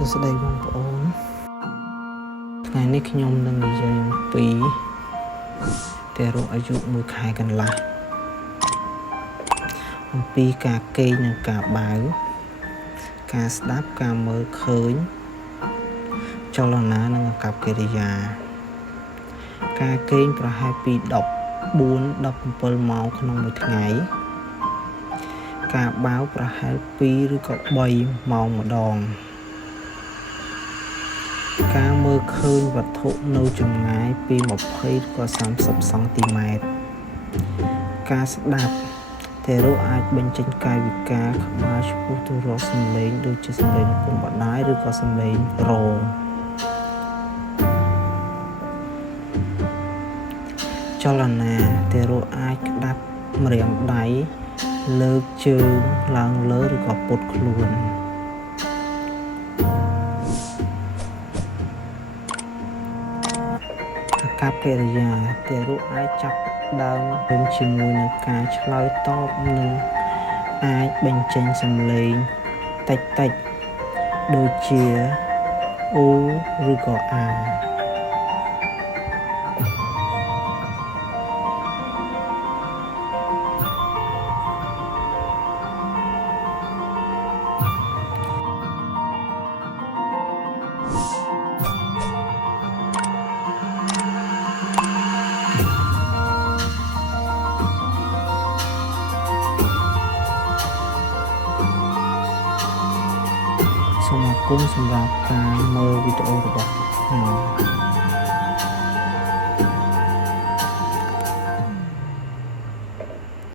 សួស្តីបងប្អូនថ្ងៃនេះខ្ញុំនឹងនិយាយអំពីទារកអាយុ1ខែកន្លះអំពីការគេងនិងការបាវការស្ដាប់ការមើលឃើញចលនានិងអាកប្បកិរិយាការគេងប្រហែលពី14-17ម៉ោងក្នុងមួយថ្ងៃការបាវប្រហែល2ឬក៏3ម៉ោងម្ដងការមើលឃើញវត្ថុនៅចម្ងាយពី20ក៏30សង់ទីម៉ែត្រការស្ដាប់ទារកអាចបញ្ចេញកាយវិការក្បាលឆ្ពោះទៅរកសំឡេងដូចជាសំឡេងពុំម្ដាយឬក៏សំឡេងរោងចលនាទារកអាចក្តាប់ម្រាមដៃលើកជើងឡើងលើឬក៏ពត់ខ្លួនអាកប្បកិរិយាទារកអាចចាប់ដើមវិញជាមួយនឹងការឆ្លើយតបនិងអាចបញ្ចេញសំឡេងតិចដូចជាអូឬក៏អាសូមអរគុណសម្រាប់ការមើលវីដេអូរបស់ខ្ញុំ